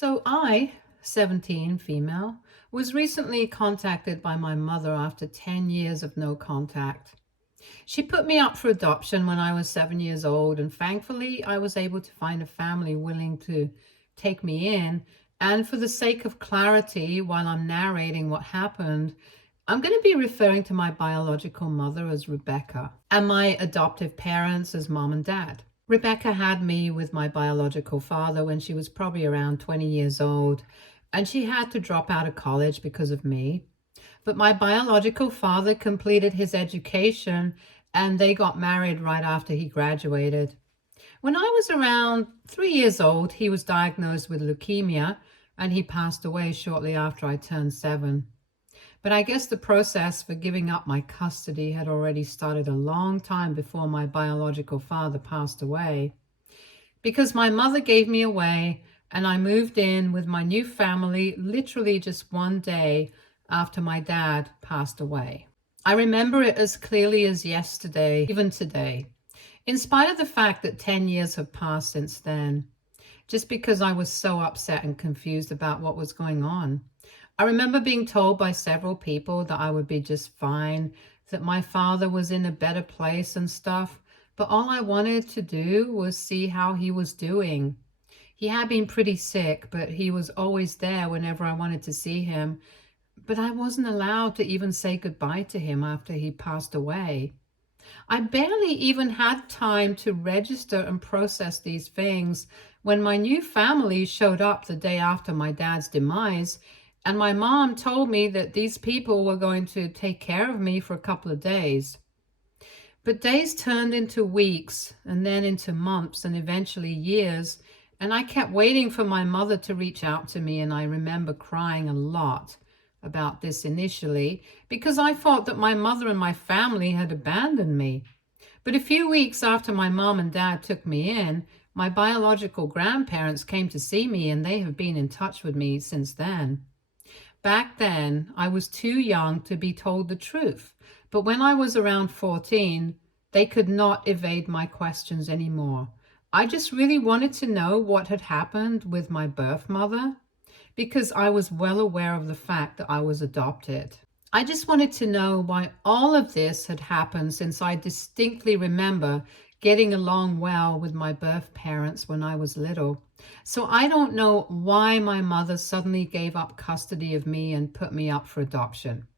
So I, 17, female, was recently contacted by my mother after 10 years of no contact. She put me up for adoption when I was 7 years old, and thankfully I was able to find a family willing to take me in. And for the sake of clarity, while I'm narrating what happened, I'm going to be referring to my biological mother as Rebecca and my adoptive parents as mom and dad. Rebecca had me with my biological father when she was probably around 20 years old, and she had to drop out of college because of me. But my biological father completed his education and they got married right after he graduated. When I was around 3 years old, he was diagnosed with leukemia and he passed away shortly after I turned 7. But I guess the process for giving up my custody had already started a long time before my biological father passed away. Because my mother gave me away and I moved in with my new family literally just one day after my dad passed away. I remember it as clearly as yesterday, even today, in spite of the fact that 10 years have passed since then, just because I was so upset and confused about what was going on. I remember being told by several people that I would be just fine, that my father was in a better place and stuff, but all I wanted to do was see how he was doing. He had been pretty sick, but he was always there whenever I wanted to see him. But I wasn't allowed to even say goodbye to him after he passed away. I barely even had time to register and process these things when my new family showed up the day after my dad's demise, and my mom told me that these people were going to take care of me for a couple of days. But days turned into weeks and then into months and eventually years, and I kept waiting for my mother to reach out to me, and I remember crying a lot about this initially because I thought that my mother and my family had abandoned me. But a few weeks after my mom and dad took me in, my biological grandparents came to see me, and they have been in touch with me since then. Back then, I was too young to be told the truth, but when I was around 14, they could not evade my questions anymore. I just really wanted to know what had happened with my birth mother, because I was well aware of the fact that I was adopted. I just wanted to know why all of this had happened, since I distinctly remember getting along well with my birth parents when I was little. So I don't know why my mother suddenly gave up custody of me and put me up for adoption.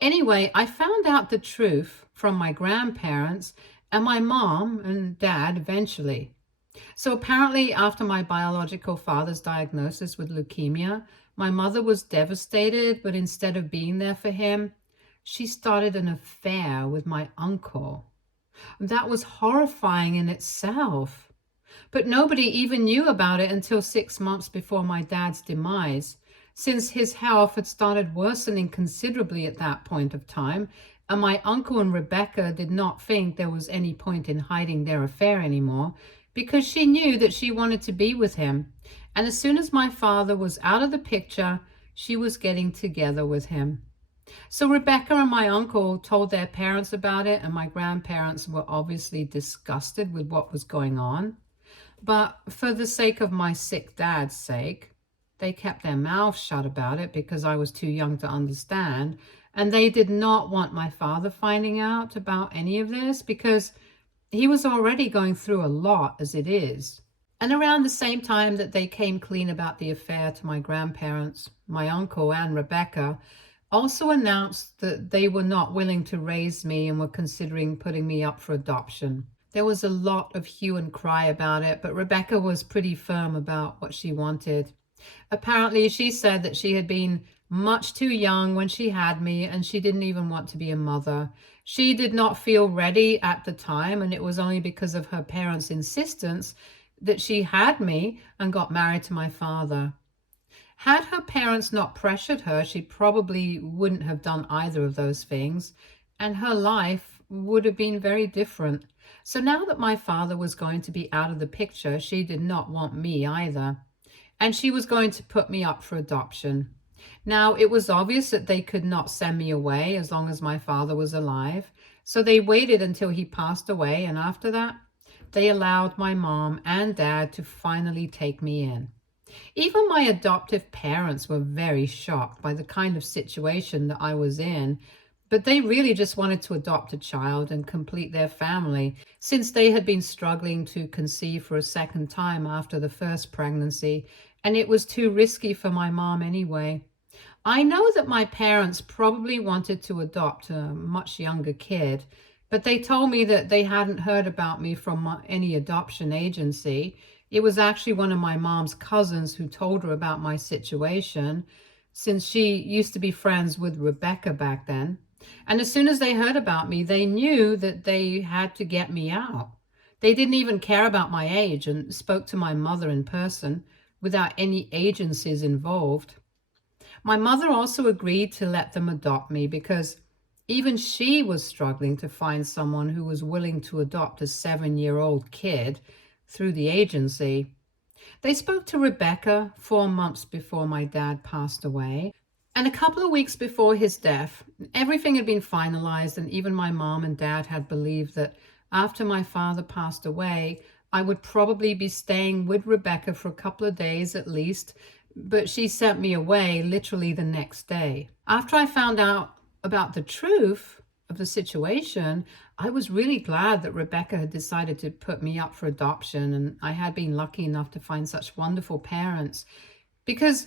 Anyway, I found out the truth from my grandparents and my mom and dad eventually. So apparently, after my biological father's diagnosis with leukemia, my mother was devastated, but instead of being there for him, she started an affair with my uncle. That was horrifying in itself. But nobody even knew about it until 6 months before my dad's demise, since his health had started worsening considerably at that point of time, and my uncle and Rebecca did not think there was any point in hiding their affair anymore, because she knew that she wanted to be with him. And as soon as my father was out of the picture, she was getting together with him. So Rebecca and my uncle told their parents about it, and my grandparents were obviously disgusted with what was going on. But for the sake of my sick dad's sake, they kept their mouths shut about it because I was too young to understand. And they did not want my father finding out about any of this because he was already going through a lot as it is. And around the same time that they came clean about the affair to my grandparents, my uncle and Rebecca also announced that they were not willing to raise me and were considering putting me up for adoption. There was a lot of hue and cry about it, but Rebecca was pretty firm about what she wanted. Apparently, she said that she had been much too young when she had me, and she didn't even want to be a mother. She did not feel ready at the time, and it was only because of her parents' insistence that she had me and got married to my father. Had her parents not pressured her, she probably wouldn't have done either of those things, and her life would have been very different. So now that my father was going to be out of the picture, she did not want me either, and she was going to put me up for adoption. Now, it was obvious that they could not send me away as long as my father was alive, so they waited until he passed away, and after that, they allowed my mom and dad to finally take me in. Even my adoptive parents were very shocked by the kind of situation that I was in, but they really just wanted to adopt a child and complete their family since they had been struggling to conceive for a second time after the first pregnancy, and it was too risky for my mom anyway. I know that my parents probably wanted to adopt a much younger kid, but they told me that they hadn't heard about me from any adoption agency. It was actually one of my mom's cousins who told her about my situation, since she used to be friends with Rebecca back then. And as soon as they heard about me, they knew that they had to get me out. They didn't even care about my age and spoke to my mother in person without any agencies involved. My mother also agreed to let them adopt me because even she was struggling to find someone who was willing to adopt a 7-year-old kid through the agency. They spoke to Rebecca 4 months before my dad passed away. And a couple of weeks before his death, everything had been finalized, and even my mom and dad had believed that after my father passed away, I would probably be staying with Rebecca for a couple of days at least, but she sent me away literally the next day. After I found out about the truth of the situation, I was really glad that Rebecca had decided to put me up for adoption, and I had been lucky enough to find such wonderful parents, because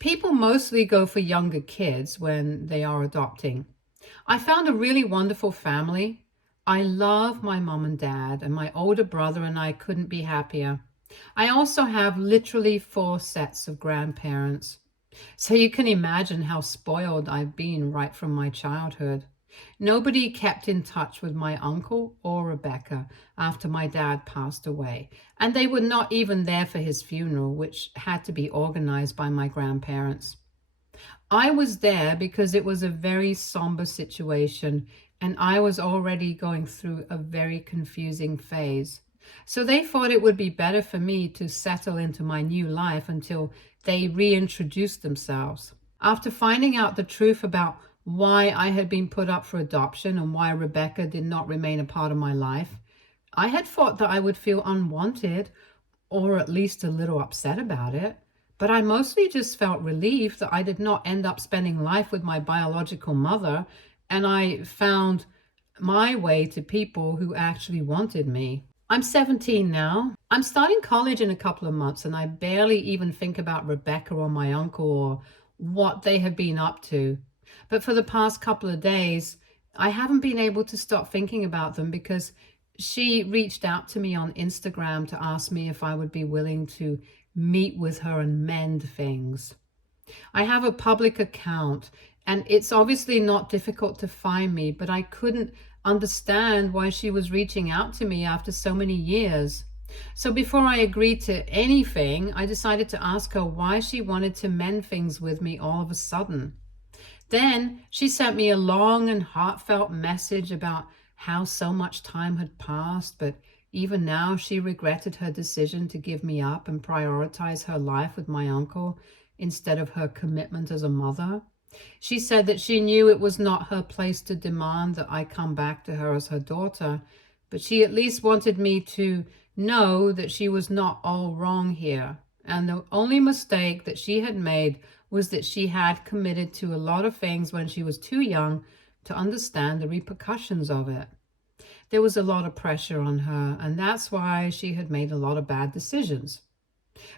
people mostly go for younger kids when they are adopting. I found a really wonderful family. I love my mom and dad, and my older brother and I couldn't be happier. I also have literally 4 sets of grandparents. So you can imagine how spoiled I've been right from my childhood. Nobody kept in touch with my uncle or Rebecca after my dad passed away, and they were not even there for his funeral, which had to be organized by my grandparents. I was there because it was a very somber situation, and I was already going through a very confusing phase. So they thought it would be better for me to settle into my new life until they reintroduced themselves. After finding out the truth about why I had been put up for adoption and why Rebecca did not remain a part of my life, I had thought that I would feel unwanted, or at least a little upset about it. But I mostly just felt relieved that I did not end up spending life with my biological mother, and I found my way to people who actually wanted me. I'm 17 now. I'm starting college in a couple of months, and I barely even think about Rebecca or my uncle or what they have been up to. But for the past couple of days, I haven't been able to stop thinking about them because she reached out to me on Instagram to ask me if I would be willing to meet with her and mend things. I have a public account, and it's obviously not difficult to find me, but I couldn't understand why she was reaching out to me after so many years. So before I agreed to anything, I decided to ask her why she wanted to mend things with me all of a sudden. Then she sent me a long and heartfelt message about how so much time had passed, but even now she regretted her decision to give me up and prioritize her life with my uncle instead of her commitment as a mother. She said that she knew it was not her place to demand that I come back to her as her daughter, but she at least wanted me to know that she was not all wrong here. And the only mistake that she had made was that she had committed to a lot of things when she was too young to understand the repercussions of it. There was a lot of pressure on her, and that's why she had made a lot of bad decisions.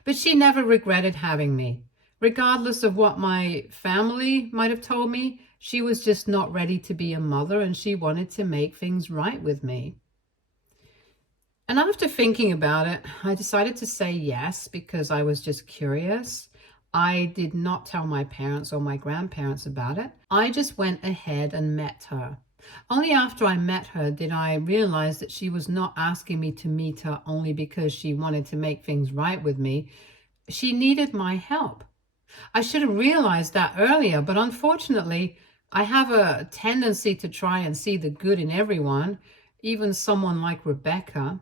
But she never regretted having me. Regardless of what my family might have told me, she was just not ready to be a mother, and she wanted to make things right with me. And after thinking about it, I decided to say yes because I was just curious. I did not tell my parents or my grandparents about it. I just went ahead and met her. Only after I met her did I realize that she was not asking me to meet her only because she wanted to make things right with me. She needed my help. I should have realized that earlier, but unfortunately, I have a tendency to try and see the good in everyone, even someone like Rebecca.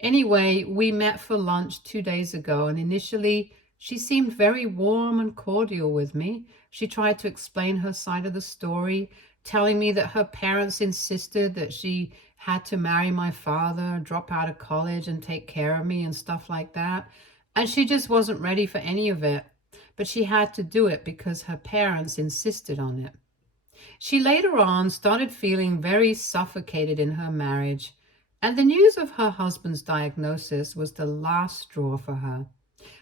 Anyway, we met for lunch 2 days ago, and initially she seemed very warm and cordial with me. She tried to explain her side of the story, telling me that her parents insisted that she had to marry my father, drop out of college, and take care of me and stuff like that. and she just wasn't ready for any of it. But she had to do it because her parents insisted on it. She later on started feeling very suffocated in her marriage, and the news of her husband's diagnosis was the last straw for her,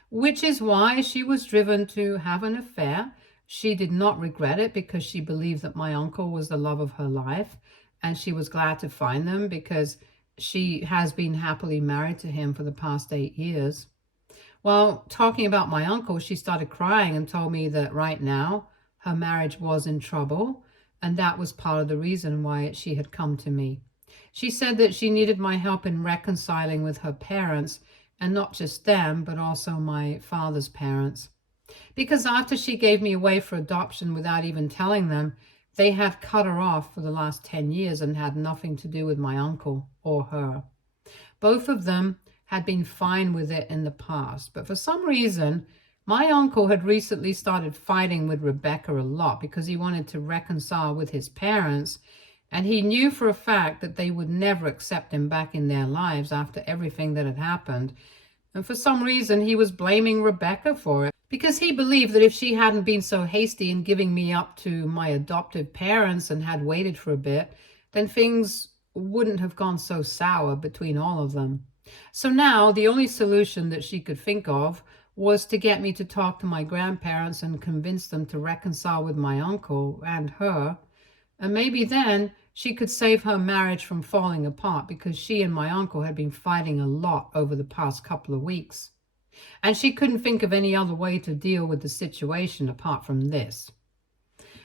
which is why she was driven to have an affair. She did not regret it because she believed that my uncle was the love of her life, and she was glad to find them because she has been happily married to him for the past 8 years. Well, talking about my uncle, she started crying and told me that right now her marriage was in trouble, and that was part of the reason why she had come to me. She said that she needed my help in reconciling with her parents, and not just them, but also my father's parents. Because after she gave me away for adoption without even telling them, they had cut her off for the last 10 years and had nothing to do with my uncle or her. Both of them had been fine with it in the past, but for some reason, my uncle had recently started fighting with Rebecca a lot because he wanted to reconcile with his parents, and he knew for a fact that they would never accept him back in their lives after everything that had happened. And for some reason, he was blaming Rebecca for it because he believed that if she hadn't been so hasty in giving me up to my adoptive parents and had waited for a bit, then things wouldn't have gone so sour between all of them. So now the only solution that she could think of was to get me to talk to my grandparents and convince them to reconcile with my uncle and her. And maybe then she could save her marriage from falling apart because she and my uncle had been fighting a lot over the past couple of weeks. And she couldn't think of any other way to deal with the situation apart from this.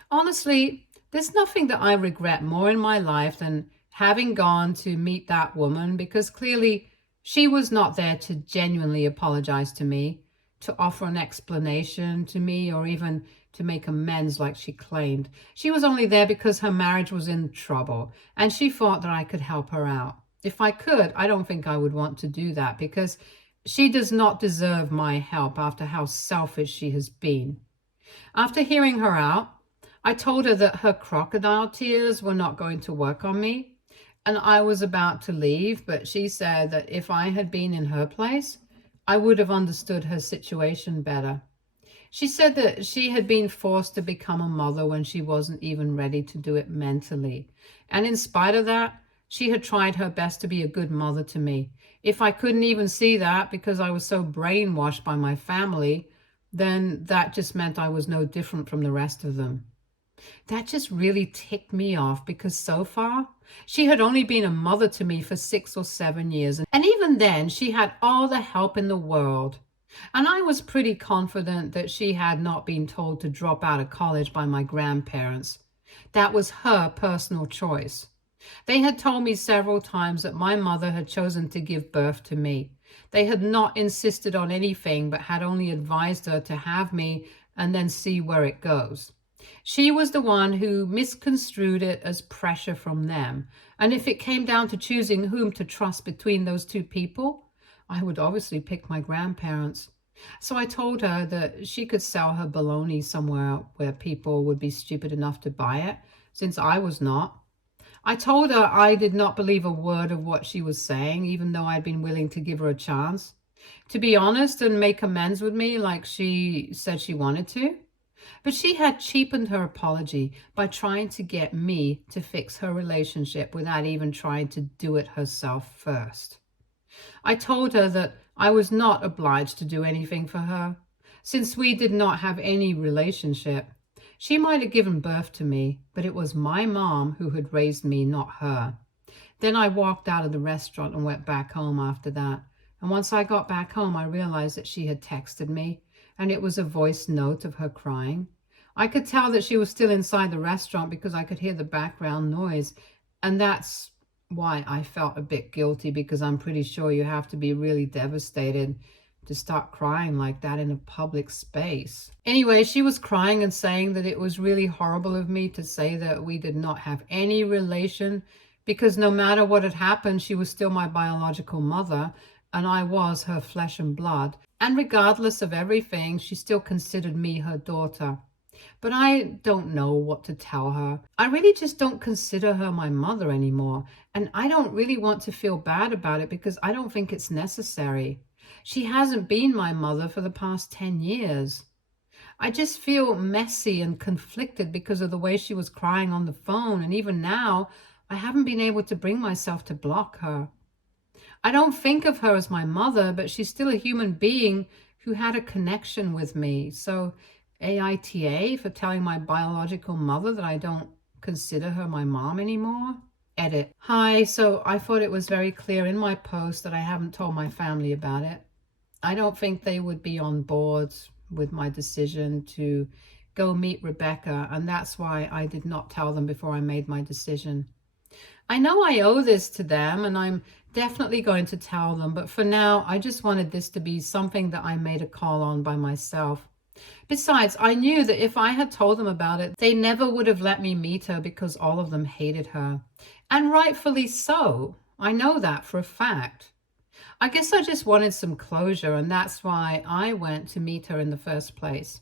Honestly, there's nothing that I regret more in my life than having gone to meet that woman, because clearly she was not there to genuinely apologize to me, to offer an explanation to me, or even to make amends like she claimed. She was only there because her marriage was in trouble, and she thought that I could help her out. If I could, I don't think I would want to do that because she does not deserve my help after how selfish she has been. After hearing her out, I told her that her crocodile tears were not going to work on me, and I was about to leave, but she said that if I had been in her place, I would have understood her situation better. She said that she had been forced to become a mother when she wasn't even ready to do it mentally. And in spite of that, she had tried her best to be a good mother to me. If I couldn't even see that because I was so brainwashed by my family, then that just meant I was no different from the rest of them. That just really ticked me off because so far, she had only been a mother to me for 6 or 7 years. And even then, she had all the help in the world. And I was pretty confident that she had not been told to drop out of college by my grandparents. That was her personal choice. They had told me several times that my mother had chosen to give birth to me. They had not insisted on anything, but had only advised her to have me and then see where it goes. She was the one who misconstrued it as pressure from them. And if it came down to choosing whom to trust between those two people, I would obviously pick my grandparents. So I told her that she could sell her baloney somewhere where people would be stupid enough to buy it, since I was not. I told her I did not believe a word of what she was saying, even though I'd been willing to give her a chance to be honest and make amends with me like she said she wanted to. But she had cheapened her apology by trying to get me to fix her relationship without even trying to do it herself first. I told her that I was not obliged to do anything for her, since we did not have any relationship. She might have given birth to me, but it was my mom who had raised me, not her. Then I walked out of the restaurant and went back home after that. And once I got back home, I realized that she had texted me, and it was a voice note of her crying. I could tell that she was still inside the restaurant because I could hear the background noise, and that's why I felt a bit guilty, because I'm pretty sure you have to be really devastated to start crying like that in a public space. Anyway, she was crying and saying that it was really horrible of me to say that we did not have any relation, because no matter what had happened, she was still my biological mother, and I was her flesh and blood. And regardless of everything, she still considered me her daughter. But I don't know what to tell her. I really just don't consider her my mother anymore. And I don't really want to feel bad about it because I don't think it's necessary. She hasn't been my mother for the past 10 years. I just feel messy and conflicted because of the way she was crying on the phone. And even now, I haven't been able to bring myself to block her. I don't think of her as my mother, but she's still a human being who had a connection with me. So, AITA for telling my biological mother that I don't consider her my mom anymore. Edit. Hi, so I thought it was very clear in my post that I haven't told my family about it. I don't think they would be on board with my decision to go meet Rebecca, and that's why I did not tell them before I made my decision. I know I owe this to them, and I'm definitely going to tell them, but for now, I just wanted this to be something that I made a call on by myself. Besides, I knew that if I had told them about it, they never would have let me meet her because all of them hated her. And rightfully so. I know that for a fact. I guess I just wanted some closure, and that's why I went to meet her in the first place.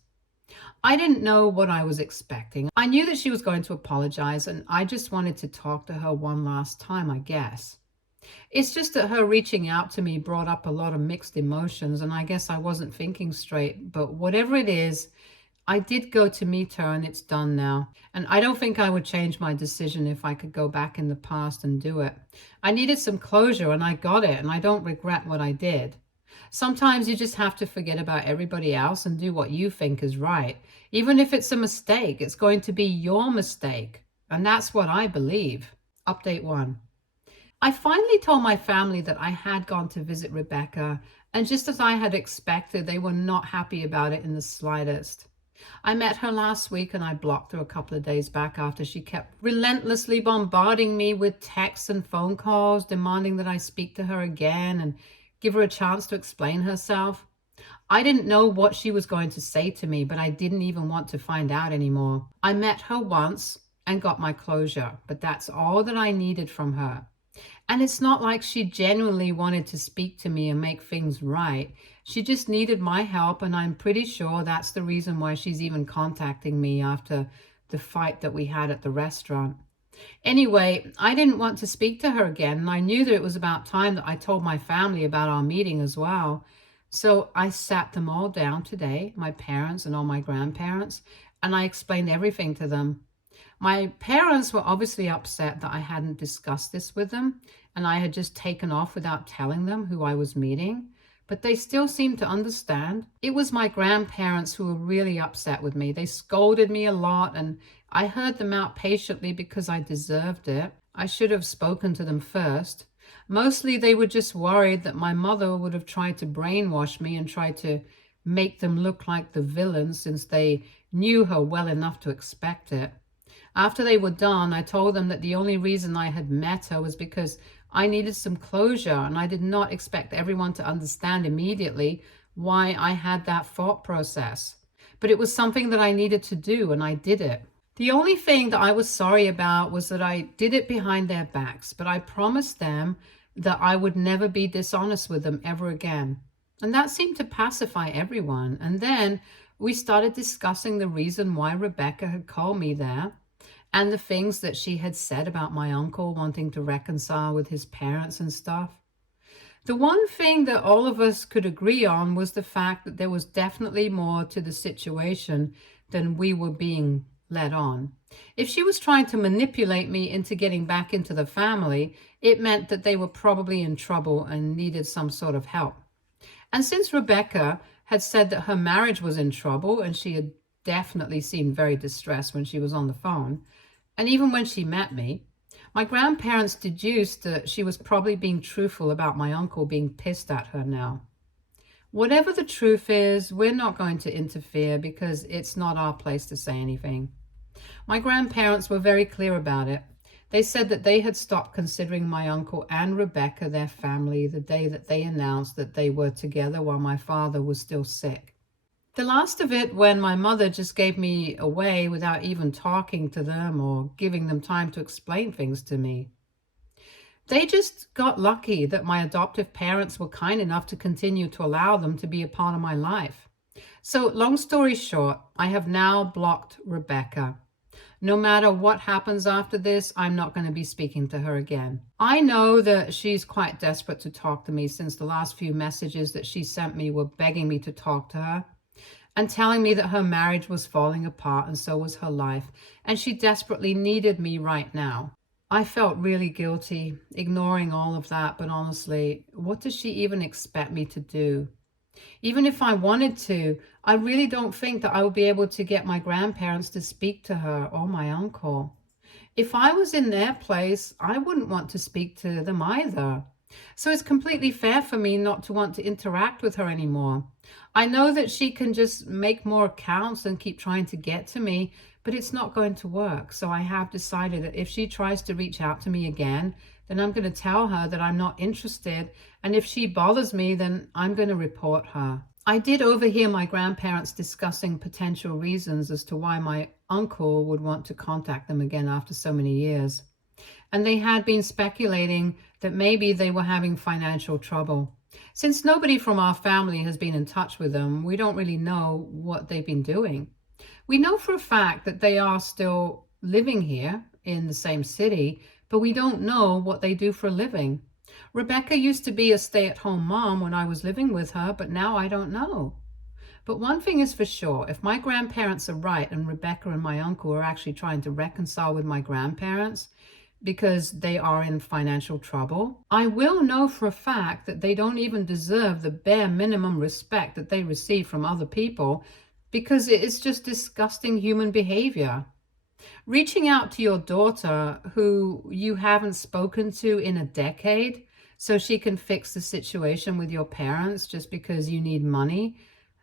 I didn't know what I was expecting. I knew that she was going to apologize, and I just wanted to talk to her one last time, I guess. It's just that her reaching out to me brought up a lot of mixed emotions, and I guess I wasn't thinking straight. But whatever it is, I did go to meet her, and it's done now. And I don't think I would change my decision if I could go back in the past and do it. I needed some closure, and I got it, and I don't regret what I did. Sometimes you just have to forget about everybody else and do what you think is right. Even if it's a mistake, it's going to be your mistake. And that's what I believe. Update 1. I finally told my family that I had gone to visit Rebecca, and just as I had expected, they were not happy about it in the slightest. I met her last week and I blocked her a couple of days back after she kept relentlessly bombarding me with texts and phone calls, demanding that I speak to her again and give her a chance to explain herself. I didn't know what she was going to say to me, but I didn't even want to find out anymore. I met her once and got my closure, but that's all that I needed from her. And it's not like she genuinely wanted to speak to me and make things right. She just needed my help, and I'm pretty sure that's the reason why she's even contacting me after the fight that we had at the restaurant. Anyway, I didn't want to speak to her again, and I knew that it was about time that I told my family about our meeting as well. So I sat them all down today, my parents and all my grandparents, and I explained everything to them. My parents were obviously upset that I hadn't discussed this with them, and I had just taken off without telling them who I was meeting, but they still seemed to understand. It was my grandparents who were really upset with me. They scolded me a lot, and I heard them out patiently because I deserved it. I should have spoken to them first. Mostly they were just worried that my mother would have tried to brainwash me and tried to make them look like the villain since they knew her well enough to expect it. After they were done, I told them that the only reason I had met her was because I needed some closure, and I did not expect everyone to understand immediately why I had that thought process. But it was something that I needed to do, and I did it. The only thing that I was sorry about was that I did it behind their backs, but I promised them that I would never be dishonest with them ever again. And that seemed to pacify everyone. And then we started discussing the reason why Rebecca had called me there, and the things that she had said about my uncle wanting to reconcile with his parents and stuff. The one thing that all of us could agree on was the fact that there was definitely more to the situation than we were being led on. If she was trying to manipulate me into getting back into the family, it meant that they were probably in trouble and needed some sort of help. And since Rebecca had said that her marriage was in trouble, and she had definitely seemed very distressed when she was on the phone, and even when she met me, my grandparents deduced that she was probably being truthful about my uncle being pissed at her now. Whatever the truth is, we're not going to interfere because it's not our place to say anything. My grandparents were very clear about it. They said that they had stopped considering my uncle and Rebecca their family the day that they announced that they were together while my father was still sick. The last of it, when my mother just gave me away without even talking to them or giving them time to explain things to me. They just got lucky that my adoptive parents were kind enough to continue to allow them to be a part of my life. So long story short, I have now blocked Rebecca. No matter what happens after this, I'm not going to be speaking to her again. I know that she's quite desperate to talk to me, since the last few messages that she sent me were begging me to talk to her and telling me that her marriage was falling apart and so was her life, and she desperately needed me right now. I felt really guilty ignoring all of that, but honestly, what does she even expect me to do? Even if I wanted to, I really don't think that I would be able to get my grandparents to speak to her or my uncle. If I was in their place, I wouldn't want to speak to them either. So it's completely fair for me not to want to interact with her anymore. I know that she can just make more accounts and keep trying to get to me, but it's not going to work. So I have decided that if she tries to reach out to me again, then I'm going to tell her that I'm not interested. And if she bothers me, then I'm going to report her. I did overhear my grandparents discussing potential reasons as to why my uncle would want to contact them again after so many years. And they had been speculating that maybe they were having financial trouble. Since nobody from our family has been in touch with them, we don't really know what they've been doing. We know for a fact that they are still living here in the same city, but we don't know what they do for a living. Rebecca used to be a stay-at-home mom when I was living with her, but now I don't know. But one thing is for sure, if my grandparents are right and Rebecca and my uncle are actually trying to reconcile with my grandparents because they are in financial trouble, I will know for a fact that they don't even deserve the bare minimum respect that they receive from other people, because it is just disgusting human behavior. Reaching out to your daughter who you haven't spoken to in a decade so she can fix the situation with your parents just because you need money,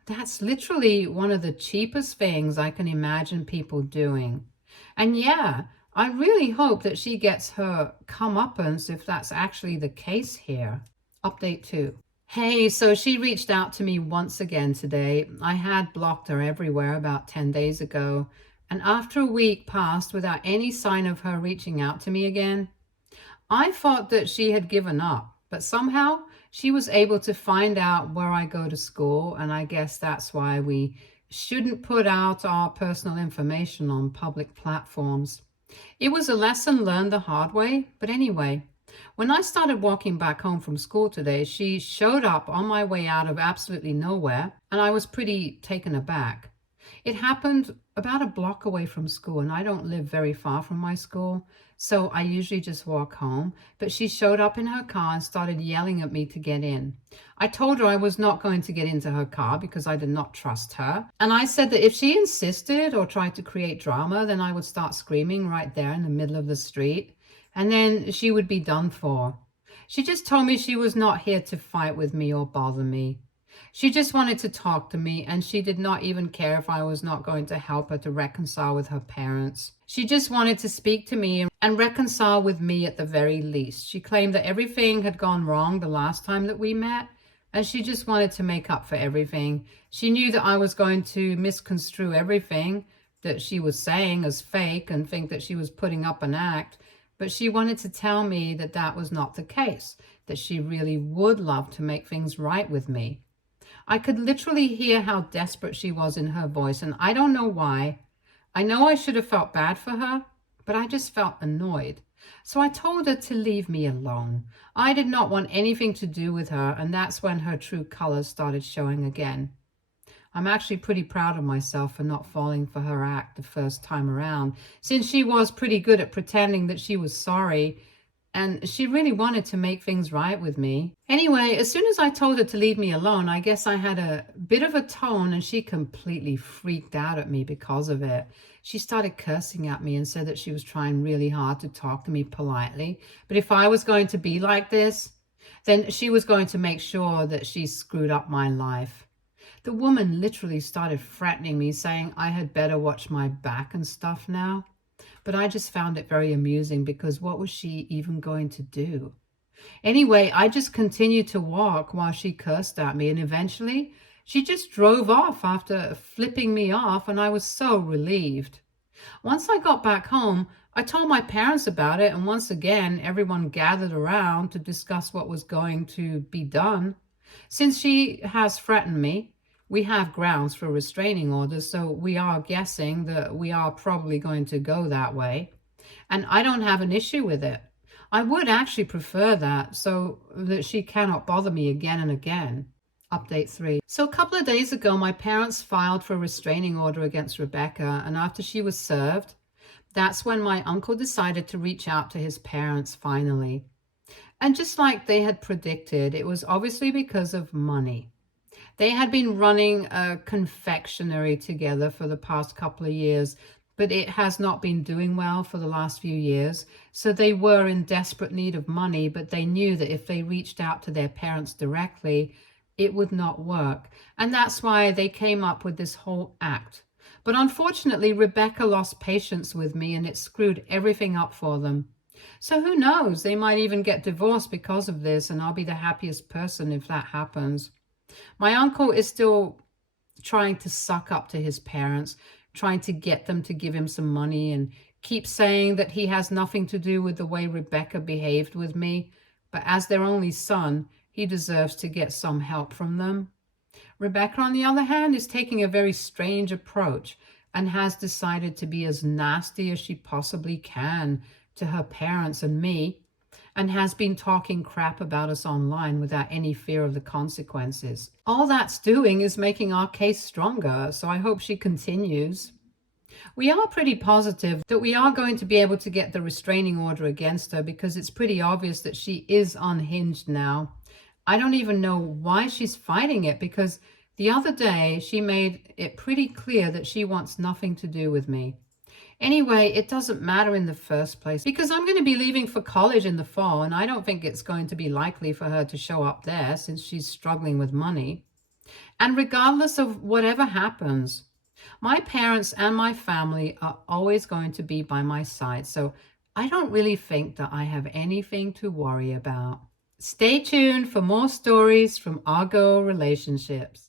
that's literally one of the cheapest things I can imagine people doing. And yeah, I really hope that she gets her comeuppance if that's actually the case here. Update 2. Hey, so she reached out to me once again today. I had blocked her everywhere about 10 days ago, and after a week passed without any sign of her reaching out to me again, I thought that she had given up, but somehow she was able to find out where I go to school, and I guess that's why we shouldn't put out our personal information on public platforms. It was a lesson learned the hard way, but anyway, when I started walking back home from school today, she showed up on my way out of absolutely nowhere, and I was pretty taken aback. It happened about a block away from school, and I don't live very far from my school, so I usually just walk home, but she showed up in her car and started yelling at me to get in. I told her I was not going to get into her car because I did not trust her, and I said that if she insisted or tried to create drama, then I would start screaming right there in the middle of the street, and then she would be done for. She just told me she was not here to fight with me or bother me. She just wanted to talk to me, and she did not even care if I was not going to help her to reconcile with her parents. She just wanted to speak to me and reconcile with me at the very least. She claimed that everything had gone wrong the last time that we met, and she just wanted to make up for everything. She knew that I was going to misconstrue everything that she was saying as fake and think that she was putting up an act, but she wanted to tell me that that was not the case, that she really would love to make things right with me. I could literally hear how desperate she was in her voice, and I don't know why. I know I should have felt bad for her, but I just felt annoyed. So I told her to leave me alone. I did not want anything to do with her, and that's when her true colors started showing again. I'm actually pretty proud of myself for not falling for her act the first time around, since she was pretty good at pretending that she was sorry, and she really wanted to make things right with me. Anyway, as soon as I told her to leave me alone, I guess I had a bit of a tone, and she completely freaked out at me because of it. She started cursing at me and said that she was trying really hard to talk to me politely, but if I was going to be like this, then she was going to make sure that she screwed up my life. The woman literally started threatening me, saying I had better watch my back and stuff now. But I just found it very amusing, because what was she even going to do? Anyway, I just continued to walk while she cursed at me, and eventually she just drove off after flipping me off, and I was so relieved. Once I got back home, I told my parents about it, and once again, everyone gathered around to discuss what was going to be done. Since she has threatened me, we have grounds for restraining orders, so we are guessing that we are probably going to go that way. And I don't have an issue with it. I would actually prefer that so that she cannot bother me again and again. Update 3. So a couple of days ago, my parents filed for a restraining order against Rebecca, and after she was served, that's when my uncle decided to reach out to his parents finally. And just like they had predicted, it was obviously because of money. They had been running a confectionery together for the past couple of years, but it has not been doing well for the last few years. So they were in desperate need of money, but they knew that if they reached out to their parents directly, it would not work. And that's why they came up with this whole act. But unfortunately, Rebecca lost patience with me and it screwed everything up for them. So who knows? They might even get divorced because of this, and I'll be the happiest person if that happens. My uncle is still trying to suck up to his parents, trying to get them to give him some money, and keeps saying that he has nothing to do with the way Rebecca behaved with me. But as their only son, he deserves to get some help from them. Rebecca, on the other hand, is taking a very strange approach and has decided to be as nasty as she possibly can to her parents and me, and has been talking crap about us online without any fear of the consequences. All that's doing is making our case stronger, so I hope she continues. We are pretty positive that we are going to be able to get the restraining order against her because it's pretty obvious that she is unhinged now. I don't even know why she's fighting it, because the other day she made it pretty clear that she wants nothing to do with me. Anyway, it doesn't matter in the first place because I'm going to be leaving for college in the fall, and I don't think it's going to be likely for her to show up there since she's struggling with money. And regardless of whatever happens, my parents and my family are always going to be by my side, so I don't really think that I have anything to worry about. Stay tuned for more stories from our girl relationships.